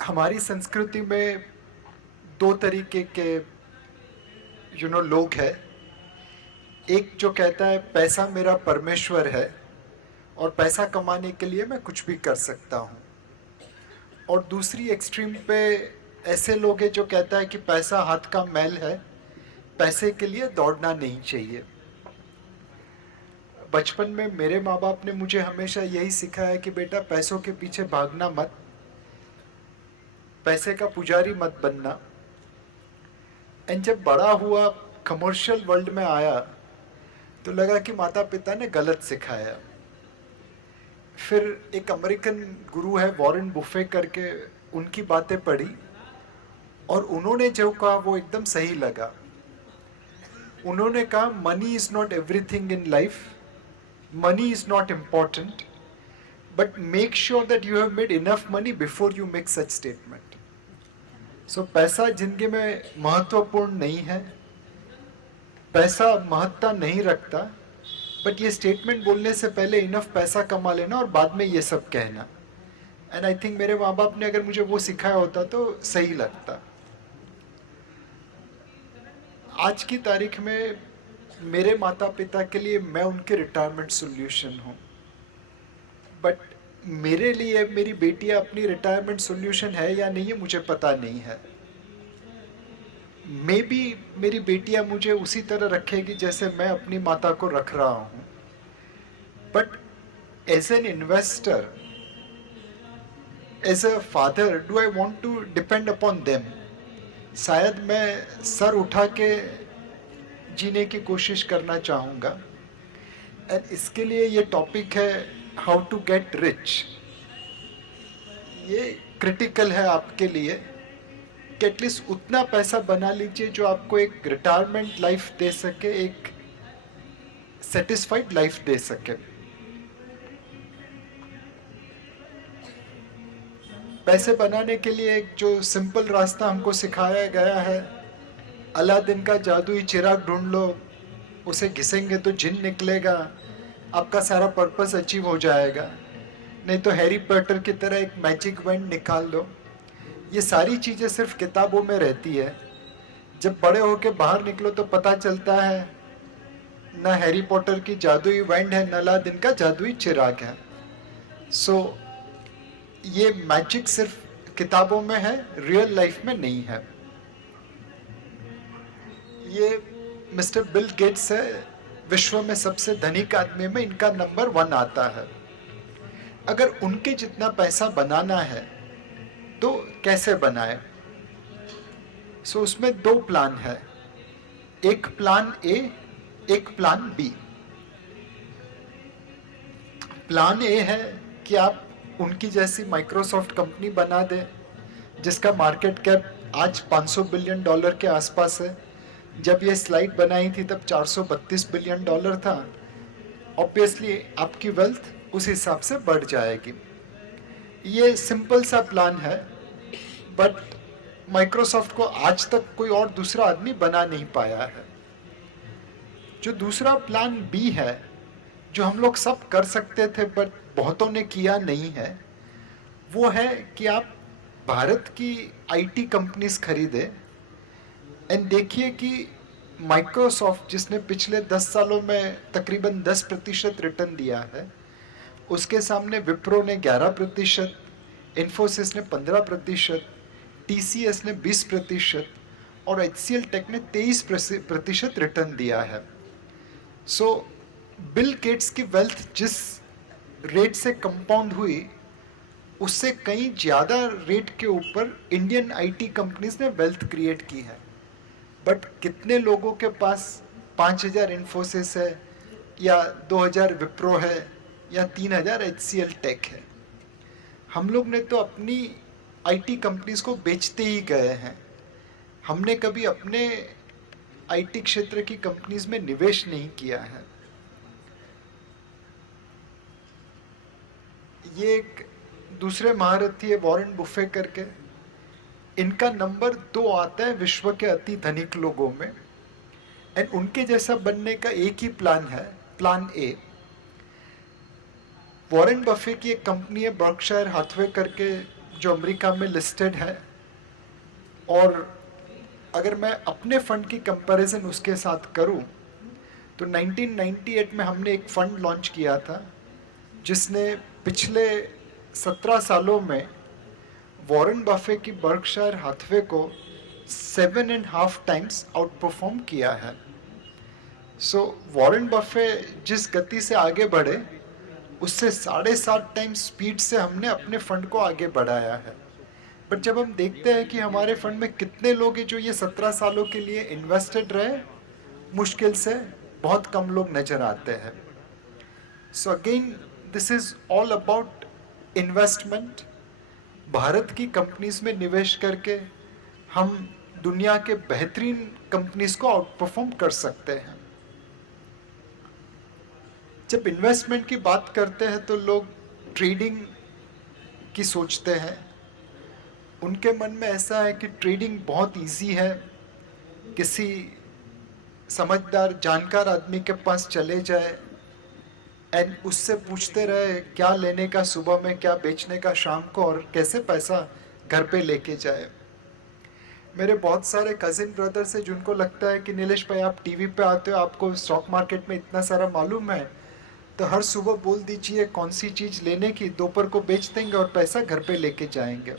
हमारी संस्कृति में दो तरीके के लोग हैं। एक जो कहता है पैसा मेरा परमेश्वर है और पैसा कमाने के लिए मैं कुछ भी कर सकता हूँ, और दूसरी एक्सट्रीम पे ऐसे लोग हैं जो कहता है कि पैसा हाथ का मैल है, पैसे के लिए दौड़ना नहीं चाहिए। बचपन में मेरे माँ बाप ने मुझे हमेशा यही सिखाया कि बेटा पैसों के पीछे भागना मत, पैसे का पुजारी मत बनना। एंड जब बड़ा हुआ, कमर्शियल वर्ल्ड में आया, तो लगा कि माता पिता ने गलत सिखाया। फिर एक अमेरिकन गुरु है वॉरेन बुफे करके, उनकी बातें पढ़ी और उन्होंने जो कहा वो एकदम सही लगा। उन्होंने कहा money is not everything in life, money is not important, but make sure that you have made enough money before you make such statement. So पैसा जिंदगी में महत्वपूर्ण नहीं है, पैसा महत्ता नहीं रखता, बट ये स्टेटमेंट बोलने से पहले इनफ पैसा कमा लेना और बाद में ये सब कहना। एंड आई थिंक मेरे माँ बाप ने अगर मुझे वो सिखाया होता तो सही लगता। आज की तारीख में मेरे माता पिता के लिए मैं उनके रिटायरमेंट सोल्यूशन हूँ, बट मेरे लिए मेरी बेटियाँ अपनी रिटायरमेंट सोल्यूशन है या नहीं है मुझे पता नहीं है। मे बी मेरी बेटियाँ मुझे उसी तरह रखेगी जैसे मैं अपनी माता को रख रहा हूँ, but as an investor, as a father, do I want to depend upon them? शायद मैं सर उठा के जीने की कोशिश करना चाहूँगा। एंड इसके लिए ये टॉपिक है हाउ टू गेट रिच। ये क्रिटिकल है आपके लिए कि एटलीस्ट उतना पैसा बना लीजिए जो आपको एक रिटायरमेंट लाइफ दे सके, एक सेटिस्फाइड लाइफ दे सके। पैसे बनाने के लिए एक जो सिंपल रास्ता हमको सिखाया गया है, अलादीन का जादुई चिराग ढूंढ लो, उसे घिसेंगे तो जिन निकलेगा, आपका सारा पर्पस अचीव हो जाएगा। नहीं तो हैरी पॉटर की तरह एक मैजिक वैंड निकाल लो। ये सारी चीज़ें सिर्फ किताबों में रहती है। जब बड़े होके बाहर निकलो तो पता चलता है ना हैरी पॉटर की जादुई वैंड है, न अलादीन का जादुई चिराग है। सो ये मैजिक सिर्फ किताबों में है, रियल लाइफ में नहीं है। ये मिस्टर बिल गेट्स है, विश्व में सबसे धनिक आदमी में इनका नंबर 1 आता है। अगर उनके जितना पैसा बनाना है तो कैसे बनाए? सो उसमें 2 प्लान है, एक प्लान ए, एक प्लान बी। प्लान ए है कि आप उनकी जैसी माइक्रोसॉफ्ट कंपनी बना दें जिसका मार्केट कैप आज $500 बिलियन के आसपास है। जब ये स्लाइड बनाई थी तब $432 बिलियन था। ऑब्वियसली आपकी वेल्थ उस हिसाब से बढ़ जाएगी। ये सिंपल सा प्लान है, बट माइक्रोसॉफ्ट को आज तक कोई और दूसरा आदमी बना नहीं पाया है। जो दूसरा प्लान बी है, जो हम लोग सब कर सकते थे बट बहुतों ने किया नहीं है, वो है कि आप भारत की आईटी कंपनीज खरीदें एंड देखिए कि माइक्रोसॉफ्ट जिसने पिछले 10 सालों में तकरीबन 10% रिटर्न दिया है, उसके सामने विप्रो ने 11%, इन्फोसिस ने 15%, टीसीएस ने 20% और एचसीएल टेक ने 23% रिटर्न दिया है। सो बिल गेट्स की वेल्थ जिस रेट से कंपाउंड हुई, उससे कहीं ज़्यादा रेट के ऊपर इंडियन आईटी कंपनीज ने वेल्थ क्रिएट की है। बट कितने लोगों के पास 5000 इन्फोसिस है या 2000 विप्रो है या 3000 एचसीएल टेक है? हम लोग ने तो अपनी आईटी कंपनीज को बेचते ही गए हैं। हमने कभी अपने आईटी क्षेत्र की कंपनीज में निवेश नहीं किया है। ये एक दूसरे महारथी है वॉरेन बुफे करके, इनका नंबर 2 आता है विश्व के अति धनिक लोगों में। एंड उनके जैसा बनने का एक ही प्लान है, प्लान ए। वॉरेन बफे की एक कंपनी है बर्कशायर हाथवे करके, जो अमेरिका में लिस्टेड है, और अगर मैं अपने फंड की कंपैरिजन उसके साथ करूं तो 1998 में हमने एक फंड लॉन्च किया था जिसने पिछले 17 सालों में वॉरेन बफे की बर्कशायर हाथवे को 7.5 टाइम्स आउट परफॉर्म किया है। सो वॉरेन बफे जिस गति से आगे बढ़े उससे 7.5 टाइम्स स्पीड से हमने अपने फंड को आगे बढ़ाया है। बट जब हम देखते हैं कि हमारे फंड में कितने लोग हैं जो ये 17 सालों के लिए इन्वेस्टेड रहे, मुश्किल से बहुत कम लोग नजर आते हैं। So again this is all about investment. Bharat की कंपनीज में निवेश करके हम दुनिया के बेहतरीन कंपनीज को आउट परफॉर्म कर सकते हैं। जब इन्वेस्टमेंट की बात करते हैं तो लोग ट्रेडिंग की सोचते हैं। उनके मन में ऐसा है कि ट्रेडिंग बहुत इजी है, किसी समझदार जानकार आदमी के पास चले जाए एंड उससे पूछते रहे क्या लेने का सुबह में, क्या बेचने का शाम को, और कैसे पैसा घर पे लेके जाए। मेरे बहुत सारे कजिन ब्रदर्स हैं जिनको लगता है कि नीलेश भाई आप टीवी पे आते हो, आपको स्टॉक मार्केट में इतना सारा मालूम है, तो हर सुबह बोल दीजिए कौन सी चीज़ लेने की, दोपहर को बेच देंगे और पैसा घर पे लेके जाएंगे।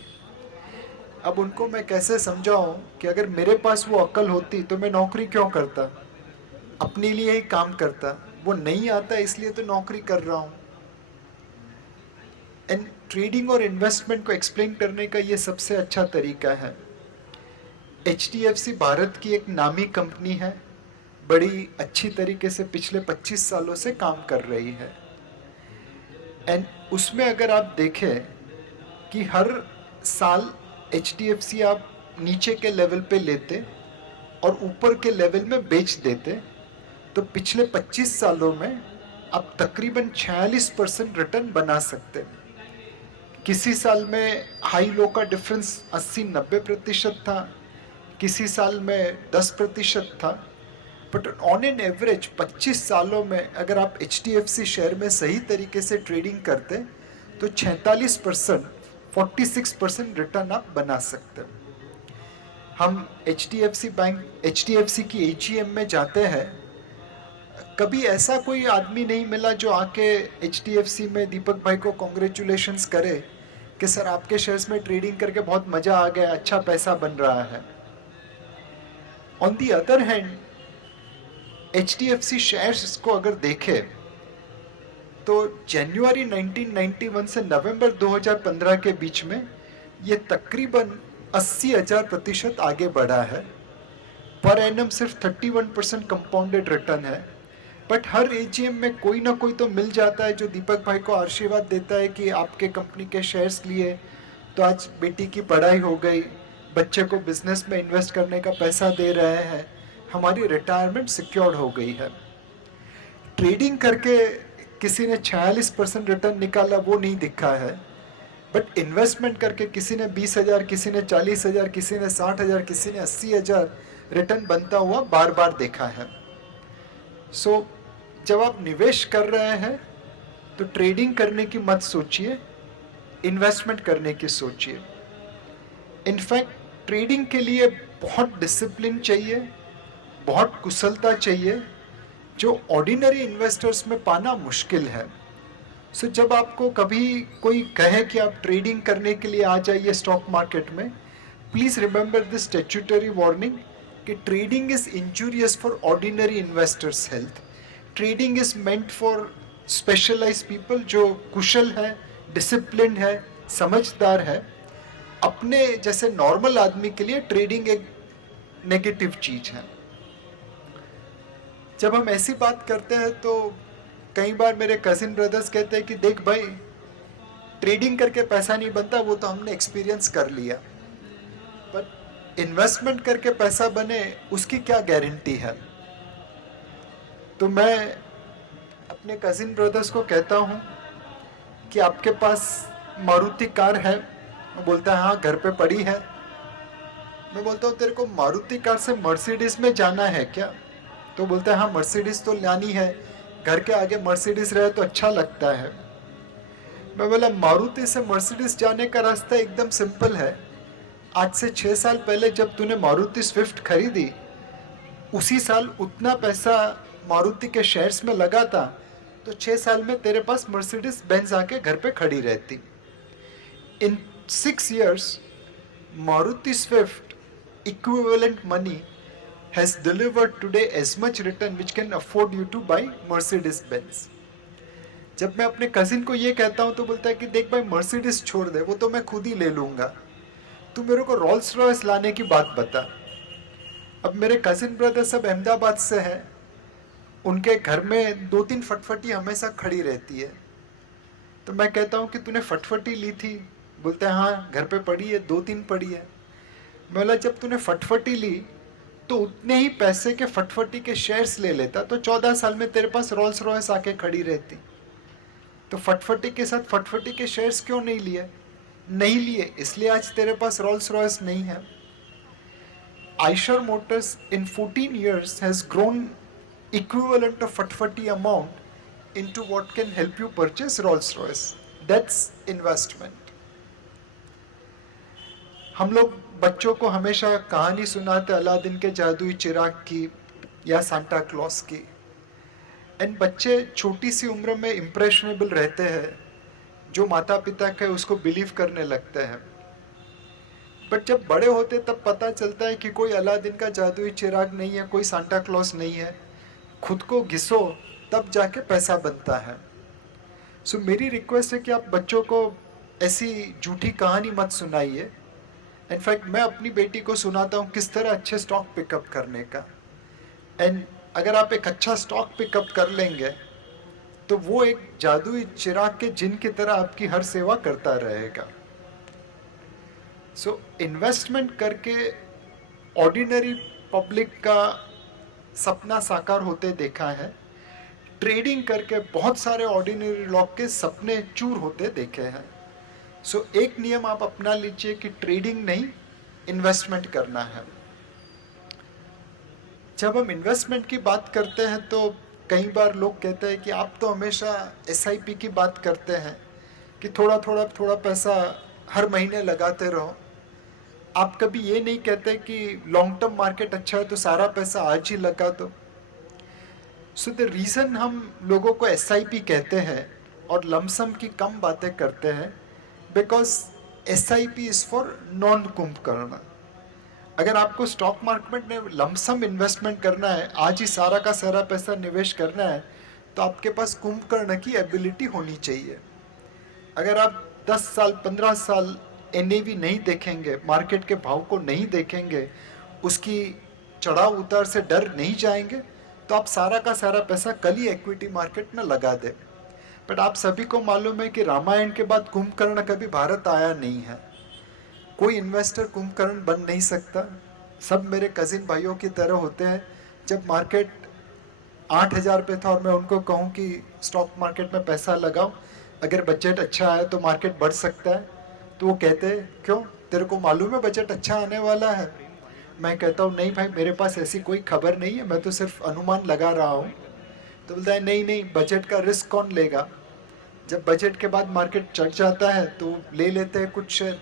अब उनको मैं कैसे समझाऊं कि अगर मेरे पास वो अक्ल होती तो मैं नौकरी क्यों करता, अपने लिए ही काम करता। वो नहीं आता इसलिए तो नौकरी कर रहा हूँ। एंड ट्रेडिंग और इन्वेस्टमेंट को एक्सप्लेन करने का ये सबसे अच्छा तरीका है। HDFC भारत की एक नामी कंपनी है, बड़ी अच्छी तरीके से पिछले 25 सालों से काम कर रही है। एंड उसमें अगर आप देखें कि हर साल HDFC आप नीचे के लेवल पे लेते और ऊपर के लेवल में बेच देते, तो पिछले 25 सालों में आप तकरीबन 46% रिटर्न बना सकते। किसी साल में हाई लो का डिफरेंस 80-90% था, किसी साल में 10% था, बट ऑन एन एवरेज 25 सालों में अगर आप HDFC शेयर में सही तरीके से ट्रेडिंग करते तो 46%, 46% रिटर्न आप बना सकते। हम HDFC की AGM में जाते हैं, कभी ऐसा कोई आदमी नहीं मिला जो आके HDFC में दीपक भाई को कॉन्ग्रेचुलेशंस करे कि सर आपके शेयर्स में ट्रेडिंग करके बहुत मजा आ गया, अच्छा पैसा बन रहा है। On the other hand HDFC shares को अगर देखें तो जनवरी 1991 से नवंबर 2015 के बीच में ये तकरीबन 80,000% आगे बढ़ा है। पर एनम सिर्फ 31% कंपाउंडेड रिटर्न है। बट हर AGM में कोई ना कोई तो मिल जाता है जो दीपक भाई को आशीर्वाद देता है कि आपके कंपनी के शेयर्स लिए तो आज बेटी की पढ़ाई हो गई, बच्चे को बिजनेस में इन्वेस्ट करने का पैसा दे रहे हैं, हमारी रिटायरमेंट सिक्योर्ड हो गई है। ट्रेडिंग करके किसी ने 46% रिटर्न निकाला वो नहीं दिखा है, बट इन्वेस्टमेंट करके किसी ने 20,000, किसी ने 40,000, किसी ने 60,000, किसी ने 80,000 रिटर्न बनता हुआ बार बार देखा है। सो जब आप निवेश कर रहे हैं तो ट्रेडिंग करने की मत सोचिए, इन्वेस्टमेंट करने की सोचिए। इनफैक्ट ट्रेडिंग के लिए बहुत डिसिप्लिन चाहिए, बहुत कुशलता चाहिए, जो ऑर्डिनरी इन्वेस्टर्स में पाना मुश्किल है। सो जब आपको कभी कोई कहे कि आप ट्रेडिंग करने के लिए आ जाइए स्टॉक मार्केट में, please remember this statutory warning कि trading is injurious for ordinary investors health. Trading is meant for specialised people जो कुशल है, डिसिप्लिन है, समझदार है। अपने जैसे नॉर्मल आदमी के लिए ट्रेडिंग एक नेगेटिव चीज है। जब हम ऐसी बात करते हैं तो कई बार मेरे कजिन ब्रदर्स कहते हैं कि देख भाई ट्रेडिंग करके पैसा नहीं बनता, वो तो हमने एक्सपीरियंस कर लिया, बट इन्वेस्टमेंट करके पैसा बने उसकी क्या गारंटी है। तो मैं अपने कजिन ब्रदर्स को कहता हूँ कि आपके पास मारुति कार है? वो बोलता है हाँ घर पे पड़ी है। मैं बोलता हूँ तेरे को मारुति कार से मर्सिडीज में जाना है क्या? तो बोलता है हाँ मर्सिडीज तो लानी है, घर के आगे मर्सिडीज रहे तो अच्छा लगता है। मैं बोला मारुति से मर्सिडीज जाने का रास्ता एकदम सिंपल है। आज से 6 साल पहले जब तूने मारुति स्विफ्ट खरीदी, उसी साल उतना पैसा मारुति के शेयर्स में लगा था, तो 6 साल में तेरे पास मर्सिडीज बेंज आके घर पे खड़ी रहती। इन 6 years Maruti Swift equivalent money has delivered today as much return which can afford you to buy Mercedes Benz. जब मैं अपने कजिन को ये कहता हूँ तो बोलता है कि देख भाई मर्सिडीज छोड़ दे, वो तो मैं खुद ही ले लूँगा, तू मेरे को रोल्स रॉयस लाने की बात बता। अब मेरे कजिन ब्रदर सब अहमदाबाद से हैं, उनके घर में 2-3 फटफटी हमेशा खड़ी रहती है। तो मैं कहता हूँ कि तूने फटफटी ली थी? बोलते हैं हाँ घर पे पड़ी है, 2-3 पड़ी है। मैं बोला जब तूने फटफटी ली तो उतने ही पैसे के फटफटी के शेयर्स ले लेता तो 14 साल में तेरे पास रोल्स रॉयस आके खड़ी रहती। तो फटफटी के साथ फटफटी के शेयर्स क्यों नहीं लिए? नहीं लिए इसलिए आज तेरे पास रोल्स रॉयस नहीं है। Eicher Motors in 14 years has grown equivalent of फटफटी amount into what can help you purchase Rolls Royce. That's investment. हम लोग बच्चों को हमेशा कहानी सुनाते अलादीन के जादुई चिराग की या सांता क्लॉस की, एंड बच्चे छोटी सी उम्र में इम्प्रेशनेबल रहते हैं, जो माता पिता के उसको बिलीव करने लगते हैं। बट जब बड़े होते तब पता चलता है कि कोई अलादीन का जादुई चिराग नहीं है, कोई सांता क्लॉस नहीं है, खुद को घिसो तब जाके पैसा बनता है। सो मेरी रिक्वेस्ट है कि आप बच्चों को ऐसी झूठी कहानी मत सुनाइए। इनफैक्ट मैं अपनी बेटी को सुनाता हूँ किस तरह अच्छे स्टॉक पिकअप करने का, एंड अगर आप एक अच्छा स्टॉक पिकअप कर लेंगे तो वो एक जादुई चिराग के जिन की तरह आपकी हर सेवा करता रहेगा। सो इन्वेस्टमेंट करके ऑर्डिनरी पब्लिक का सपना साकार होते देखा है, ट्रेडिंग करके बहुत सारे ऑर्डिनरी लोग के सपने चूर होते देखे हैं। सो एक नियम आप अपना लीजिए कि ट्रेडिंग नहीं, इन्वेस्टमेंट करना है। जब हम इन्वेस्टमेंट की बात करते हैं तो कई बार लोग कहते हैं कि आप तो हमेशा SIP की बात करते हैं कि थोड़ा थोड़ा पैसा हर महीने लगाते रहो। आप कभी ये नहीं कहते कि लॉन्ग टर्म मार्केट अच्छा है तो सारा पैसा आज ही लगा दो। सो द रीज़न हम लोगों को SIP कहते हैं और लमसम की कम बातें करते हैं, because SIP is for non Kumbhakarna. अगर आपको स्टॉक मार्केट में लमसम इन्वेस्टमेंट करना है, आज ही सारा का सारा पैसा निवेश करना है, तो आपके पास कुंभकर्ण की एबिलिटी होनी चाहिए। अगर आप 10 साल 15 साल NAV नहीं देखेंगे, मार्केट के भाव को नहीं देखेंगे, उसकी चढ़ाव उतार से डर नहीं जाएंगे, तो आप सारा का सारा पैसा कल ही इक्विटी मार्केट में लगा दें। बट आप सभी को मालूम है कि रामायण के बाद कुंभकर्ण कभी भारत आया नहीं है। कोई इन्वेस्टर कुंभकर्ण बन नहीं सकता। सब मेरे कजिन भाइयों की तरह होते हैं। जब मार्केट 8,000 पे था और मैं उनको कहूँ कि स्टॉक मार्केट में पैसा लगाओ, अगर बजट अच्छा है तो मार्केट बढ़ सकता है, तो वो कहते हैं क्यों, तेरे को मालूम है बजट अच्छा आने वाला है? मैं कहता हूँ नहीं भाई, मेरे पास ऐसी कोई खबर नहीं है, मैं तो सिर्फ अनुमान लगा रहा हूँ। तो बोलता है नहीं, बजट का रिस्क कौन लेगा? जब बजट के बाद मार्केट चढ़ जाता है तो ले लेते हैं कुछ शेयर,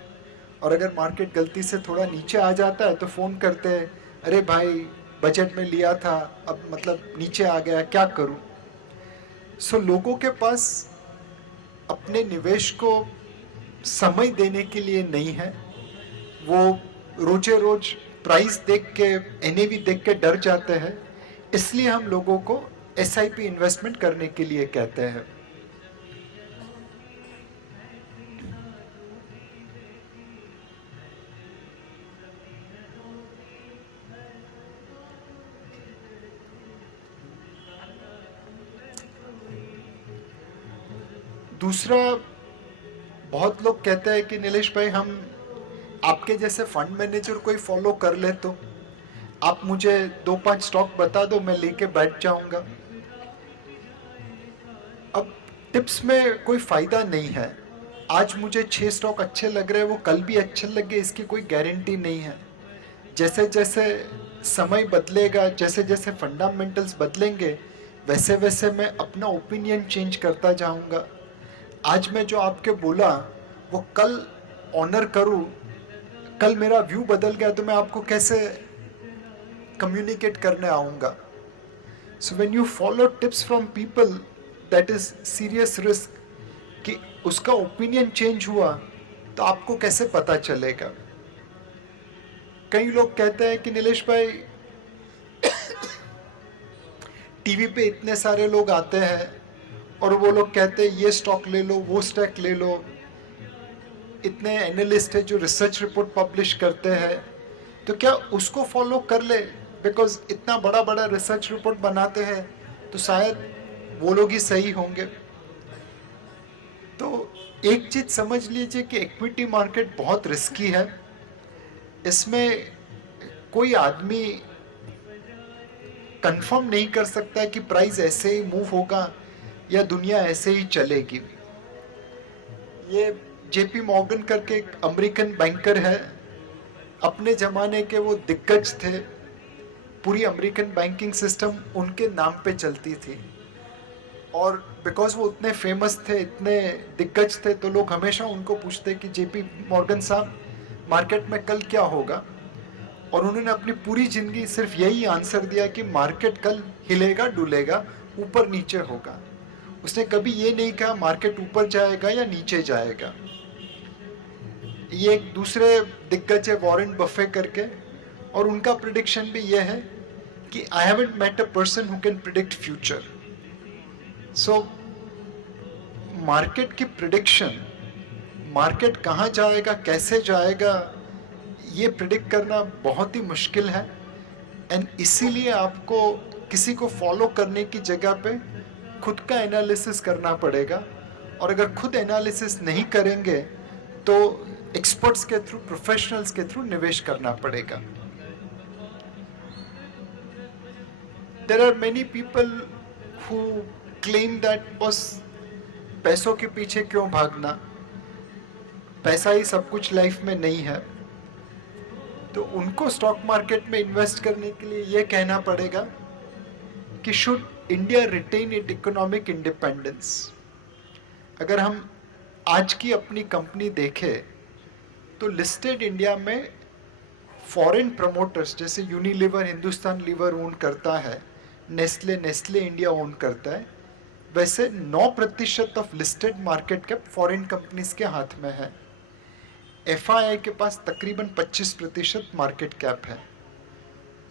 और अगर मार्केट गलती से थोड़ा नीचे आ जाता है तो फ़ोन करते हैं, अरे भाई बजट में लिया था, अब मतलब नीचे आ गया, क्या करूं? सो लोगों के पास अपने निवेश को समय देने के लिए नहीं है। वो रोजे रोज प्राइस देख के, NAV देख के डर जाते हैं। इसलिए हम लोगों को SIP इन्वेस्टमेंट करने के लिए कहते हैं। दूसरा, बहुत लोग कहते हैं कि नीलेश भाई हम आपके जैसे फंड मैनेजर कोई फॉलो कर ले तो आप मुझे 2-5 स्टॉक बता दो, मैं लेके बैठ जाऊंगा। अब टिप्स में कोई फ़ायदा नहीं है। आज मुझे 6 स्टॉक अच्छे लग रहे हैं, वो कल भी अच्छे लगे इसकी कोई गारंटी नहीं है। जैसे जैसे समय बदलेगा, जैसे जैसे फंडामेंटल्स बदलेंगे, वैसे वैसे मैं अपना ओपिनियन चेंज करता जाऊंगा। आज मैं जो आपके बोला वो कल ऑनर करूं, कल मेरा व्यू बदल गया तो मैं आपको कैसे कम्युनिकेट करने आऊंगा? So when you follow tips from people, that is serious risk कि उसका ओपिनियन चेंज हुआ तो आपको कैसे पता चलेगा? कई लोग कहते हैं कि नीलेश भाई टीवी पे इतने सारे लोग आते हैं और वो लोग कहते हैं ये स्टॉक ले लो, वो स्टॉक ले लो, इतने एनालिस्ट है जो रिसर्च रिपोर्ट पब्लिश करते हैं, तो क्या उसको फॉलो कर ले? बिकॉज इतना बड़ा बड़ा रिसर्च रिपोर्ट बनाते हैं तो शायद वो लोग ही सही होंगे। तो एक चीज समझ लीजिए कि इक्विटी मार्केट बहुत रिस्की है। इसमें कोई आदमी कंफर्म नहीं कर सकता है कि प्राइस ऐसे ही मूव होगा या दुनिया ऐसे ही चलेगी। ये जेपी मॉर्गन करके एक अमेरिकन बैंकर है, अपने ज़माने के वो दिग्गज थे, पूरी अमेरिकन बैंकिंग सिस्टम उनके नाम पे चलती थी। और बिकॉज वो उतने फेमस थे, इतने दिग्गज थे, तो लोग हमेशा उनको पूछते कि जेपी मॉर्गन साहब मार्केट में कल क्या होगा? और उन्होंने अपनी पूरी ज़िंदगी सिर्फ यही आंसर दिया कि मार्केट कल हिलेगा डुलेगा, ऊपर नीचे होगा। उसने कभी ये नहीं कहा मार्केट ऊपर जाएगा या नीचे जाएगा। ये एक दूसरे दिग्गज है वॉरेन बफे करके, और उनका प्रिडिक्शन भी ये है कि I haven't met a person who can predict future. So market की प्रिडिक्शन, मार्केट कहाँ जाएगा कैसे जाएगा, ये प्रिडिक्ट करना बहुत ही मुश्किल है। एंड इसीलिए आपको किसी को फॉलो करने की जगह पे खुद का एनालिसिस करना पड़ेगा। और अगर खुद एनालिसिस नहीं करेंगे तो एक्सपर्ट्स के थ्रू, प्रोफेशनल्स के थ्रू निवेश करना पड़ेगा। There are many people who claim that बस पैसों के पीछे क्यों भागना, पैसा ही सब कुछ लाइफ में नहीं है। तो उनको स्टॉक मार्केट में इन्वेस्ट करने के लिए ये कहना पड़ेगा कि should India retain it economic independence. अगर हम आज की अपनी कंपनी देखें तो लिस्टेड इंडिया में फॉरेन प्रमोटर्स जैसे यूनिलीवर हिंदुस्तान लीवर ओन करता है, नेस्ले नेस्ले इंडिया ओन करता है, वैसे 9% of listed market cap foreign companies के हाथ में है। एफआईआई के पास तकरीबन 25% मार्केट कैप है।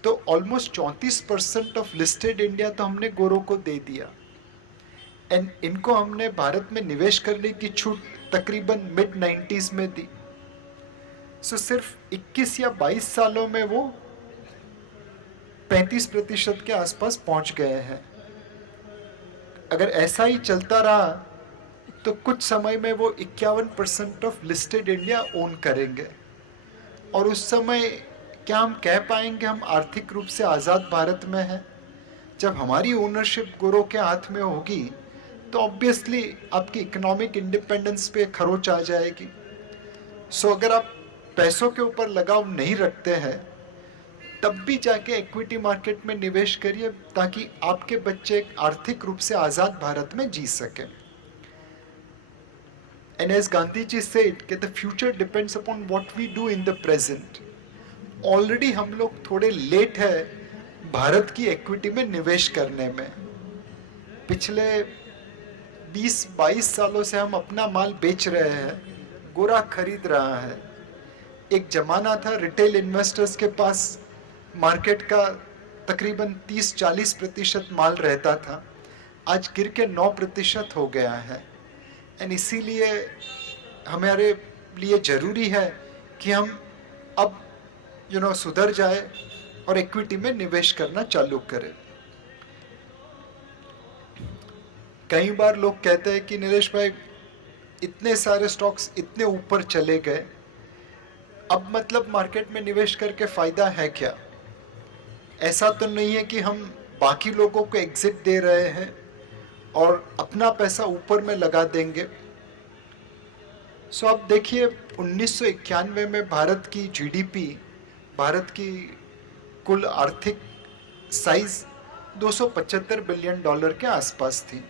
तो ऑलमोस्ट 34% ऑफ लिस्टेड इंडिया तो हमने गोरों को दे दिया। एंड इनको हमने भारत में निवेश करने की छूट तकरीबन मिड 90s में दी। सो सिर्फ 21 या 22 सालों में वो 35% के आसपास पहुंच गए हैं। अगर ऐसा ही चलता रहा तो कुछ समय में वो 51% ऑफ लिस्टेड इंडिया ओन करेंगे। और उस समय क्या हम कह पाएंगे हम आर्थिक रूप से आज़ाद भारत में हैं? जब हमारी ओनरशिप गोरों के हाथ में होगी तो ऑब्वियसली आपकी इकोनॉमिक इंडिपेंडेंस पे खरोच आ जाएगी। सो अगर आप पैसों के ऊपर लगाव नहीं रखते हैं तब भी जाके इक्विटी मार्केट में निवेश करिए ताकि आपके बच्चे एक आर्थिक रूप से आज़ाद भारत में जी सकें। And as Gandhi ji said कि the future depends upon what we do in the present. Already हम लोग थोड़े लेट है भारत की इक्विटी में निवेश करने में। पिछले 20-22 सालों से हम अपना माल बेच रहे हैं, गोरा खरीद रहा है। एक जमाना था रिटेल इन्वेस्टर्स के पास मार्केट का तकरीबन 30-40% माल रहता था, आज गिर के 9% हो गया है। एंड इसीलिए हमारे लिए ज़रूरी है कि हम अब सुधर जाए और इक्विटी में निवेश करना चालू करें। कई बार लोग कहते हैं कि नीलेश भाई इतने सारे स्टॉक्स इतने ऊपर चले गए, अब मतलब मार्केट में निवेश करके फ़ायदा है क्या? ऐसा तो नहीं है कि हम बाकी लोगों को एग्जिट दे रहे हैं और अपना पैसा ऊपर में लगा देंगे। सो आप देखिए 1991 में भारत की जीडीपी, भारत की कुल आर्थिक साइज $275 बिलियन के आसपास थी।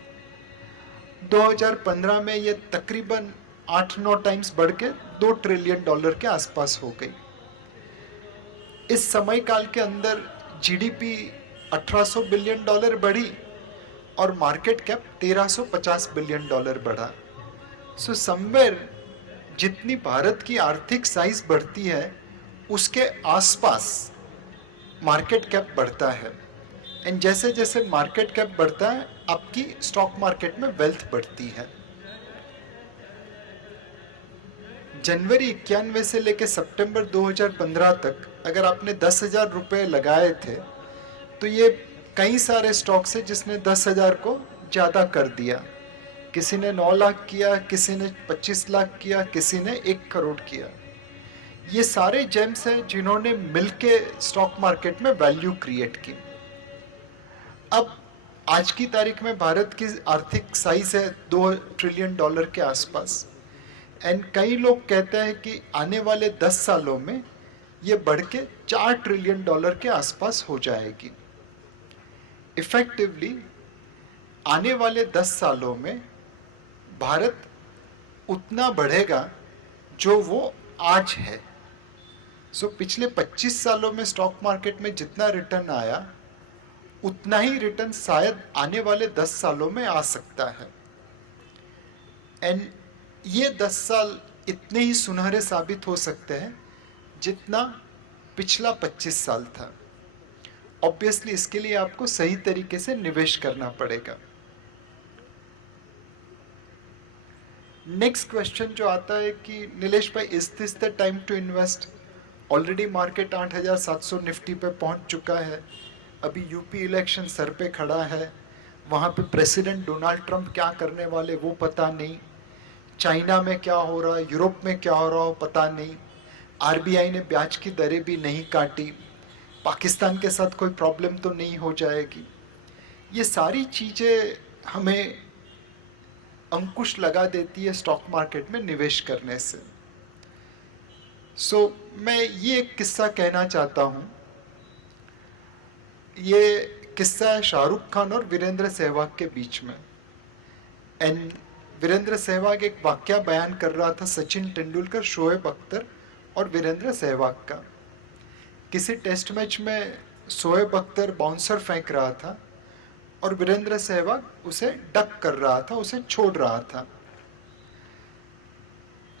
2015 में ये तकरीबन 8-9 टाइम्स बढ़ के $2 ट्रिलियन के आसपास हो गई। इस समय काल के अंदर जीडीपी $1800 बिलियन बढ़ी और मार्केट कैप $1350 बिलियन बढ़ा। सो समवेयर जितनी भारत की आर्थिक साइज बढ़ती है उसके आसपास मार्केट कैप बढ़ता है। एंड जैसे जैसे मार्केट कैप बढ़ता है आपकी स्टॉक मार्केट में वेल्थ बढ़ती है। जनवरी 91 से लेकर सितंबर 2015 तक अगर आपने 10,000 रुपये लगाए थे तो ये कई सारे स्टॉक्स है जिसने 10,000 को ज़्यादा कर दिया। किसी ने 9 लाख किया, किसी ने 25 लाख किया, किसी ने 1 करोड़ किया। ये सारे जेम्स हैं जिन्होंने मिलके स्टॉक मार्केट में वैल्यू क्रिएट की। अब आज की तारीख में भारत की आर्थिक साइज है $2 ट्रिलियन के आसपास। एंड कई लोग कहते हैं कि आने वाले 10 सालों में ये बढ़ के $4 ट्रिलियन के आसपास हो जाएगी। इफेक्टिवली आने वाले 10 सालों में भारत उतना बढ़ेगा जो वो आज है। सो पिछले 25 सालों में स्टॉक मार्केट में जितना रिटर्न आया उतना ही रिटर्न शायद आने वाले 10 सालों में आ सकता है। एंड ये 10 साल इतने ही सुनहरे साबित हो सकते हैं जितना पिछला 25 साल था। ऑब्वियसली इसके लिए आपको सही तरीके से निवेश करना पड़ेगा। नेक्स्ट क्वेश्चन जो आता है कि नीलेश भाई, is this the time to invest? Already market 8,700 Nifty पे पहुंच चुका है। अभी यूपी इलेक्शन सर पे खड़ा है, वहाँ पे प्रेसिडेंट डोनाल्ड ट्रंप क्या करने वाले वो पता नहीं, चाइना में क्या हो रहा है, यूरोप में क्या हो रहा हो पता नहीं, आरबीआई ने ब्याज की दरें भी नहीं काटी, पाकिस्तान के साथ कोई प्रॉब्लम तो नहीं हो जाएगी। ये सारी चीज़ें हमें अंकुश लगा देती है स्टॉक मार्केट में निवेश करने से। मैं ये एक किस्सा कहना चाहता हूँ। ये किस्सा है शाहरुख खान और वीरेंद्र सहवाग के बीच में। एंड वीरेंद्र सहवाग एक वाकया बयान कर रहा था सचिन तेंदुलकर, शोएब अख्तर और वीरेंद्र सहवाग का। किसी टेस्ट मैच में शोएब अख्तर बाउंसर फेंक रहा था और वीरेंद्र सहवाग उसे डक कर रहा था, उसे छोड़ रहा था।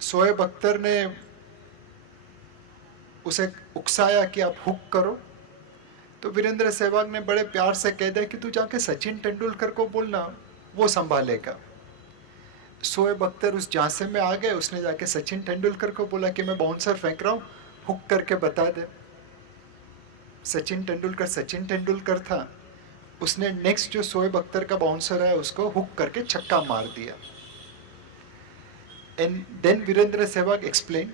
शोएब अख्तर ने उसे उकसाया कि आप हुक करो, तो वीरेंद्र सहवाग ने बड़े प्यार से कह दिया कि तू जाके सचिन तेंदुलकर को बोलना, वो संभालेगा। शोएब अख्तर उस झांसे में आ गए, उसने जाके सचिन तेंदुलकर को बोला कि मैं बाउंसर फेंक रहा हूँ, हुक करके बता दे। सचिन तेंदुलकर था, उसने नेक्स्ट जो शोएब अख्तर का बाउंसर है उसको हुक करके छक्का मार दिया। And then Virender Sehwag explain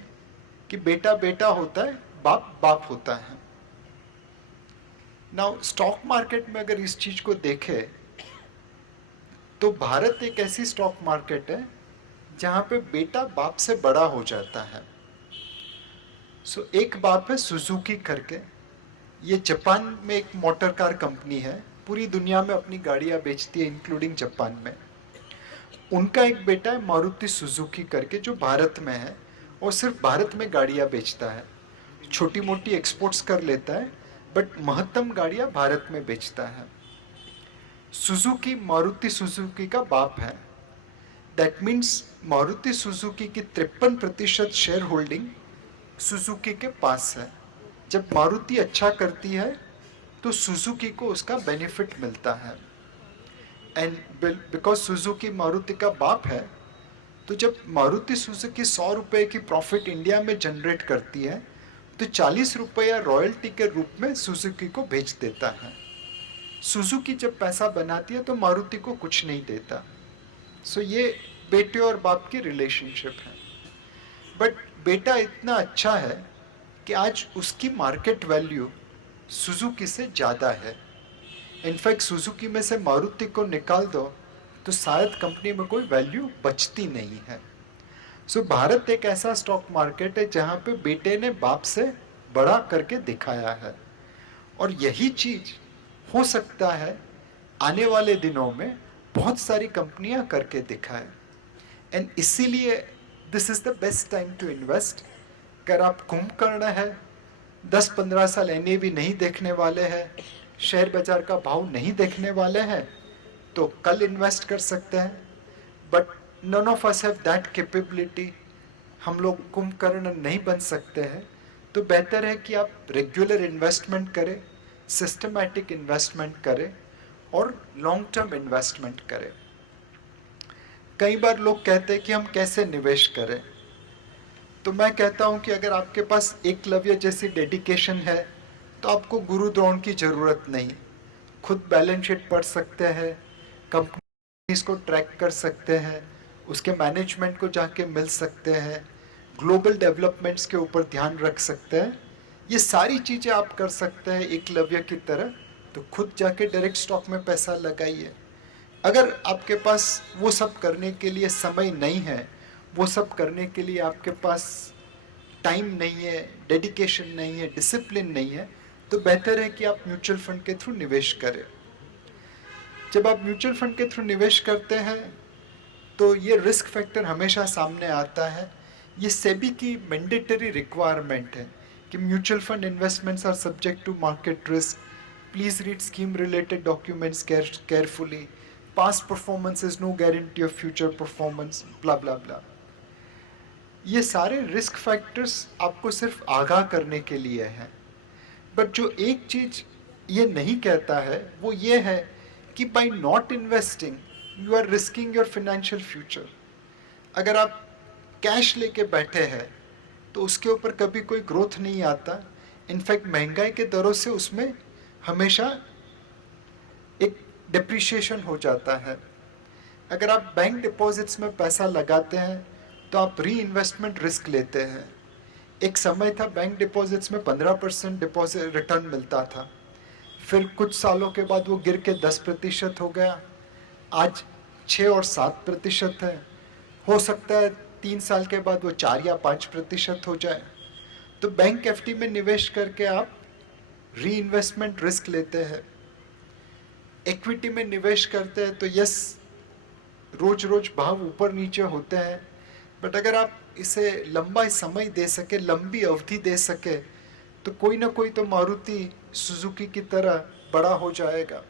कि बेटा बेटा होता है, बाप बाप होता है। नाउ स्टॉक मार्केट में अगर इस चीज को देखें तो भारत एक ऐसी स्टॉक मार्केट है जहां पे बेटा बाप से बड़ा हो जाता है। एक बाप है सुजुकी करके, ये जापान में एक मोटर कार कंपनी है, पूरी दुनिया में अपनी गाड़ियां बेचती है इंक्लूडिंग जापान में। उनका एक बेटा है मारुति सुजुकी करके जो भारत में है और सिर्फ भारत में गाड़ियां बेचता है। छोटी मोटी एक्सपोर्ट्स कर लेता है बट महत्तम गाड़ियां भारत में बेचता है। सुजुकी मारुति सुजुकी का बाप है। दैट मीन्स मारुति सुजुकी की 53% शेयर होल्डिंग सुजुकी के पास है। जब मारुति अच्छा करती है तो सुजुकी को उसका बेनिफिट मिलता है। एंड बिकॉज सुजुकी मारुति का बाप है, तो जब मारुति सुजुकी 100 रुपये की प्रॉफिट इंडिया में जनरेट करती है तो 40 रुपया रॉयल्टी के रूप में सुजुकी को भेज देता है। सुजुकी जब पैसा बनाती है तो मारुति को कुछ नहीं देता। ये बेटे और बाप की रिलेशनशिप है। बट बेटा इतना अच्छा है कि आज उसकी मार्केट वैल्यू सुजुकी से ज़्यादा है। इनफैक्ट सुजुकी में से मारुति को निकाल दो तो शायद कंपनी में कोई वैल्यू बचती नहीं है। भारत एक ऐसा स्टॉक मार्केट है जहाँ पे बेटे ने बाप से बड़ा करके दिखाया है, और यही चीज़ हो सकता है आने वाले दिनों में बहुत सारी कंपनियां करके दिखाए। एंड इसीलिए this is the best time to invest. अगर आप कुंभकर्ण है, 10-15 साल एनएवी नहीं देखने वाले हैं, शेयर बाजार का भाव नहीं देखने वाले हैं, तो कल इन्वेस्ट कर सकते हैं। But none of us have that capability. हम लोग कुंभकर्ण नहीं बन सकते हैं। तो बेहतर है कि आप रेगुलर इन्वेस्टमेंट करें, सिस्टमैटिक इन्वेस्टमेंट करें और लॉन्ग टर्म इन्वेस्टमेंट करें। कई बार लोग कहते हैं कि हम कैसे निवेश करें, तो मैं कहता हूं कि अगर आपके पास एकलव्य जैसी डेडिकेशन है तो आपको गुरु द्रोण की ज़रूरत नहीं। खुद बैलेंस शीट पढ़ सकते हैं, कंपनीज को ट्रैक कर सकते हैं, उसके मैनेजमेंट को जाके मिल सकते हैं, ग्लोबल डेवलपमेंट्स के ऊपर ध्यान रख सकते हैं। ये सारी चीज़ें आप कर सकते हैं एकलव्य की तरह। तो खुद जाके डायरेक्ट स्टॉक में पैसा लगाइए। अगर आपके पास वो सब करने के लिए समय नहीं है, वो सब करने के लिए आपके पास टाइम नहीं है, डेडिकेशन नहीं है, डिसिप्लिन नहीं है, तो बेहतर है कि आप म्यूचुअल फंड के थ्रू निवेश करें। जब आप म्यूचुअल फंड के थ्रू निवेश करते हैं तो ये रिस्क फैक्टर हमेशा सामने आता है। ये सेबी की मैंडेटरी रिक्वायरमेंट है कि mutual fund investments are subject to market risk, please read scheme related documents carefully, past performance is no guarantee of future performance, blah blah blah. ये सारे रिस्क फैक्टर्स आपको सिर्फ आगाह करने के लिए हैं। बट जो एक चीज ये नहीं कहता है वो ये है कि by not investing you are risking your financial future. अगर आप कैश लेके बैठे हैं तो उसके ऊपर कभी कोई ग्रोथ नहीं आता। इनफैक्ट महंगाई के दरों से उसमें हमेशा एक डिप्रिशिएशन हो जाता है। अगर आप बैंक डिपॉजिट्स में पैसा लगाते हैं तो आप री इन्वेस्टमेंट रिस्क लेते हैं। एक समय था बैंक डिपॉजिट्स में 15% डिपॉजिट रिटर्न मिलता था, फिर कुछ सालों के बाद वो गिर के 10% हो गया, आज 6 और 7% है। हो सकता है 3 साल के बाद वो 4 या 5% हो जाए। तो बैंक एफडी में निवेश करके आप री इन्वेस्टमेंट रिस्क लेते हैं। इक्विटी में निवेश करते हैं तो यस, रोज रोज भाव ऊपर नीचे होते हैं, बट अगर आप इसे लंबा समय दे सके, लंबी अवधि दे सके, तो कोई ना कोई तो मारुति सुजुकी की तरह बड़ा हो जाएगा।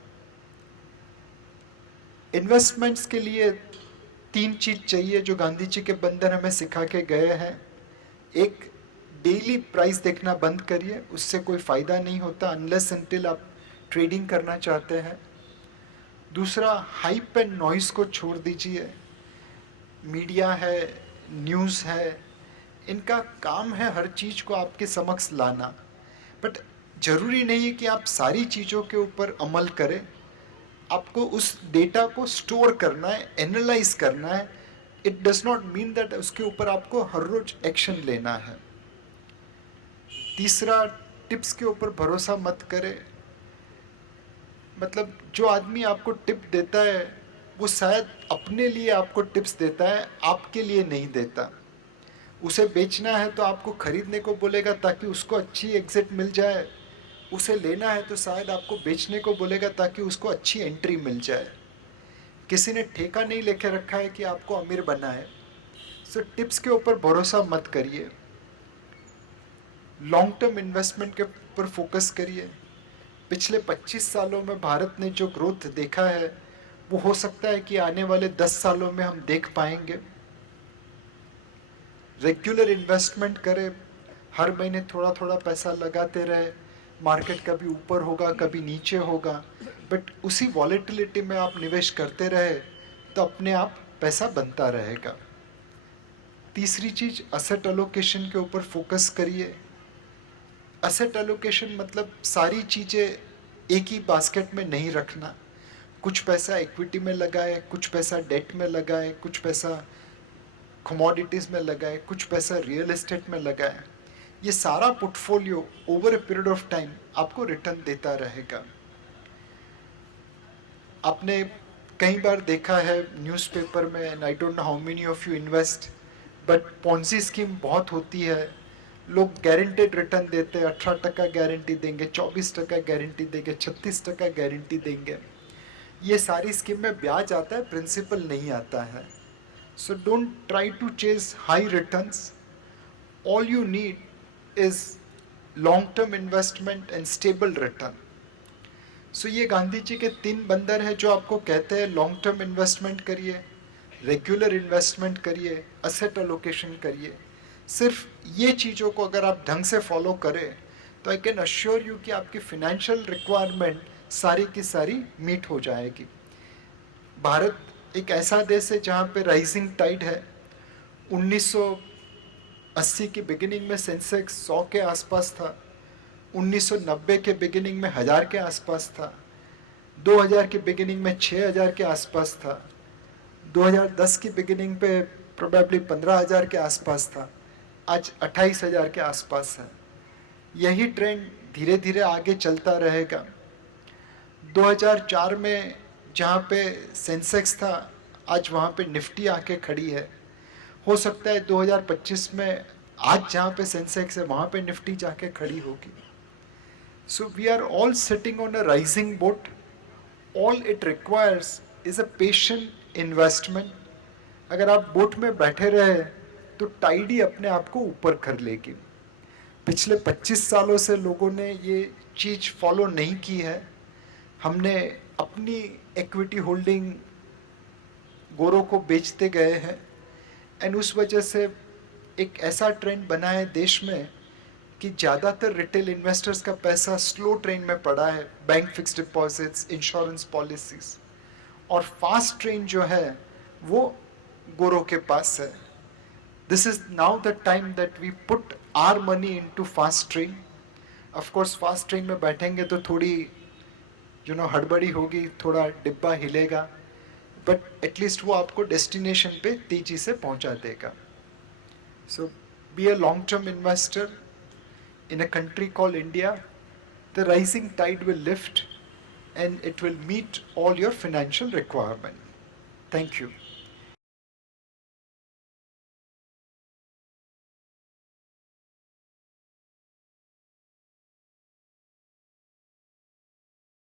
इन्वेस्टमेंट्स के लिए 3 चीज चाहिए जो गांधी जी के बंधन हमें सिखा के गए हैं। एक, डेली प्राइस देखना बंद करिए, उससे कोई फायदा नहीं होता अनलेस अनटिल आप ट्रेडिंग करना चाहते हैं। दूसरा, हाइप एंड नॉइस को छोड़ दीजिए। मीडिया है, न्यूज़ है, इनका काम है हर चीज़ को आपके समक्ष लाना, बट जरूरी नहीं है कि आप सारी चीज़ों के ऊपर अमल करें। आपको उस डेटा को स्टोर करना है, एनालाइज करना है। It does not mean that उसके ऊपर आपको हर रोज एक्शन लेना है। तीसरा, टिप्स के ऊपर भरोसा मत करें। मतलब जो आदमी आपको टिप देता है वो शायद अपने लिए आपको टिप्स देता है, आपके लिए नहीं देता। उसे बेचना है तो आपको खरीदने को बोलेगा ताकि उसको अच्छी एग्जिट मिल जाए, उसे लेना है तो शायद आपको बेचने को बोलेगा ताकि उसको अच्छी एंट्री मिल जाए। किसी ने ठेका नहीं लेके रखा है कि आपको अमीर बना है। सो टिप्स के ऊपर भरोसा मत करिए, लॉन्ग टर्म इन्वेस्टमेंट के ऊपर फोकस करिए। पिछले 25 सालों में भारत ने जो ग्रोथ देखा है वो हो सकता है कि आने वाले 10 सालों में हम देख पाएंगे। रेगुलर इन्वेस्टमेंट करें, हर महीने थोड़ा थोड़ा पैसा लगाते रहे। मार्केट कभी ऊपर होगा कभी नीचे होगा, बट उसी वॉलेटिलिटी में आप निवेश करते रहे तो अपने आप पैसा बनता रहेगा। तीसरी चीज, असेट एलोकेशन के ऊपर फोकस करिए। असेट एलोकेशन मतलब सारी चीज़ें एक ही बास्केट में नहीं रखना। कुछ पैसा इक्विटी में लगाए, कुछ पैसा डेट में लगाए, कुछ पैसा कमोडिटीज़ में लगाए, कुछ पैसा रियल एस्टेट में लगाए। ये सारा portfolio over a period of time आपको रिटर्न देता रहेगा। आपने कई बार देखा है न्यूज़पेपर में, and I don't know how many of you invest, but Ponzi scheme बहुत होती है। लोग गारंटेड रिटर्न देते हैं, 18% गारंटी देंगे, 24% गारंटी देंगे, 36% गारंटी देंगे। ये सारी स्कीम में ब्याज आता है, प्रिंसिपल नहीं आता है. So don't try to chase high returns. All you need is long term investment and stable return. So ये गांधी जी के 3 बंदर हैं जो आपको कहते हैं लॉन्ग टर्म इन्वेस्टमेंट करिए, रेगुलर इन्वेस्टमेंट करिए, असेट अलोकेशन करिए. सिर्फ ये चीज़ों को अगर आप ढंग से फॉलो करें तो आई कैन अश्योर यू कि आपकी फिनेंशियल रिक्वायरमेंट सारी की सारी मीट हो जाएगी. भारत एक ऐसा देश है जहाँ पे राइजिंग टाइड है. 1980 की बिगिनिंग में सेंसेक्स 100 के आसपास था. 1990 के बिगिनिंग में 1000 के आसपास था. 2000 की बिगिनिंग में 6000 के आसपास था. 2010 की बिगिनिंग पे प्रोबेबली 15000 के आसपास था. आज 28000 के आसपास है. यही ट्रेंड धीरे धीरे आगे चलता रहेगा. 2004 में जहाँ पे सेंसेक्स था, आज वहाँ पे निफ्टी आके खड़ी है. हो सकता है 2025 में आज जहाँ पे सेंसेक्स है वहाँ पे निफ्टी जाके खड़ी होगी. So we are all sitting on a rising boat. All it requires is a patient investment. अगर आप बोट में बैठे रहे तो टाइड ही अपने आप को ऊपर कर लेगी. पिछले 25 सालों से लोगों ने ये चीज़ फॉलो नहीं की है. हमने अपनी इक्विटी होल्डिंग गोरों को बेचते गए हैं एंड उस वजह से एक ऐसा ट्रेंड बना है देश में कि ज़्यादातर रिटेल इन्वेस्टर्स का पैसा स्लो ट्रेन में पड़ा है. Bank fixed deposits, insurance policies. और फास्ट ट्रेन जो है वो गोरों के पास है. This is now the time that we put our money into fast train. Of course fast train में बैठेंगे तो थोड़ी हड़बड़ी होगी, थोड़ा डिब्बा हिलेगा, बट एटलीस्ट वो आपको डेस्टिनेशन पे तेजी से पहुंचा देगा. So be a long term investor in a country called India. The rising tide will lift and it will meet all your financial requirement. Thank you.